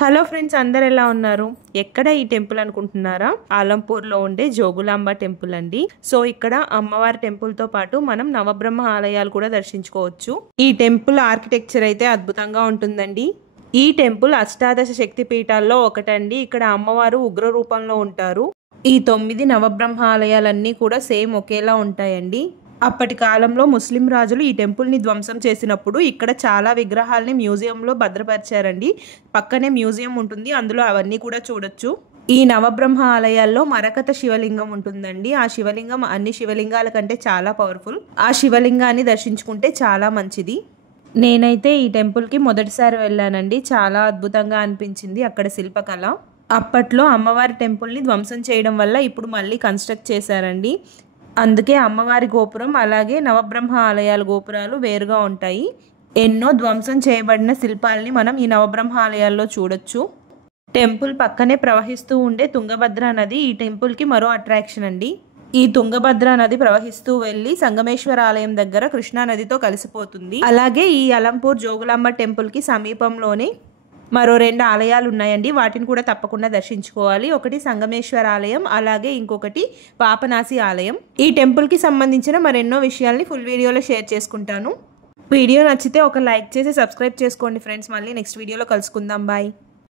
Hello friends, అందరు ఎలా ఉన్నారు? ఎక్కడ ఈ టెంపుల్ అనుకుంటున్నారా? ఆలంపూర్లో ఉండే జోగులాంబ టెంపుల్ అండి. సో ఇక్కడ అమ్మవారి టెంపుల్ తో పాటు మనం నవబ్రహ్మ ఆలయాలు కూడా దర్శించుకోవచ్చు. ఈ టెంపుల్ ఆర్కిటెక్చర్ అయితే అద్భుతంగా ఉంటుందండి. ఈ టెంపుల్ అష్టాదశ శక్తి పీఠాల్లో ఒకటండి. ఇక్కడ అమ్మవారు ఉగ్ర రూపంలో ఉంటారు. ఈ 9 నవబ్రహ్మ ఆలయాలన్నీ కూడా సేమ్ ఒకేలా ఉంటాయండి. అప్పటి కాలంలో ముస్లిం రాజులు ఈ టెంపుల్ని ధ్వంసం చేసినప్పుడు ఇక్కడ చాలా విగ్రహాలని మ్యూజియంలో భద్రపరిచారండి. పక్కనే మ్యూజియం ఉంటుంది, అందులో అవన్నీ కూడా చూడొచ్చు. ఈ నవబ్రహ్మ ఆలయాల్లో మరకత శివలింగం ఉంటుందండి. ఆ శివలింగం అన్ని శివలింగాల కంటే చాలా పవర్ఫుల్. ఆ శివలింగాన్ని దర్శించుకుంటే చాలా మంచిది. నేనైతే ఈ టెంపుల్కి మొదటిసారి వెళ్ళానండి. చాలా అద్భుతంగా అనిపించింది అక్కడ శిల్పకళ. అప్పట్లో అమ్మవారి టెంపుల్ని ధ్వంసం చేయడం వల్ల ఇప్పుడు మళ్ళీ కన్స్ట్రక్ట్ చేశారండి. అందుకే అమ్మవారి గోపురం అలాగే నవబ్రహ్మ ఆలయాల గోపురాలు వేరుగా ఉంటాయి. ఎన్నో ధ్వంసం చేయబడిన శిల్పాలని మనం ఈ నవబ్రహ్మ ఆలయాల్లో చూడొచ్చు. టెంపుల్ పక్కనే ప్రవహిస్తూ ఉండే తుంగభద్ర నది ఈ టెంపుల్కి మరో అట్రాక్షన్ అండి. ఈ తుంగభద్ర నది ప్రవహిస్తూ వెళ్ళి సంగమేశ్వర ఆలయం దగ్గర కృష్ణా నదితో కలిసిపోతుంది. అలాగే ఈ అలంపూర్ జోగులాంబ టెంపుల్కి సమీపంలోనే మరో 2 ఆలయాలు ఉన్నాయండి. వాటిని కూడా తప్పకుండా దర్శించుకోవాలి. ఒకటి సంగమేశ్వర ఆలయం, అలాగే ఇంకొకటి పాపనాసి ఆలయం. ఈ టెంపుల్కి సంబంధించిన మరెన్నో విషయాల్ని ఫుల్ వీడియోలో షేర్ చేసుకుంటాను. వీడియో నచ్చితే ఒక లైక్ చేసి సబ్స్క్రైబ్ చేసుకోండి ఫ్రెండ్స్. మళ్ళీ నెక్స్ట్ వీడియోలో కలుసుకుందాం. బాయ్.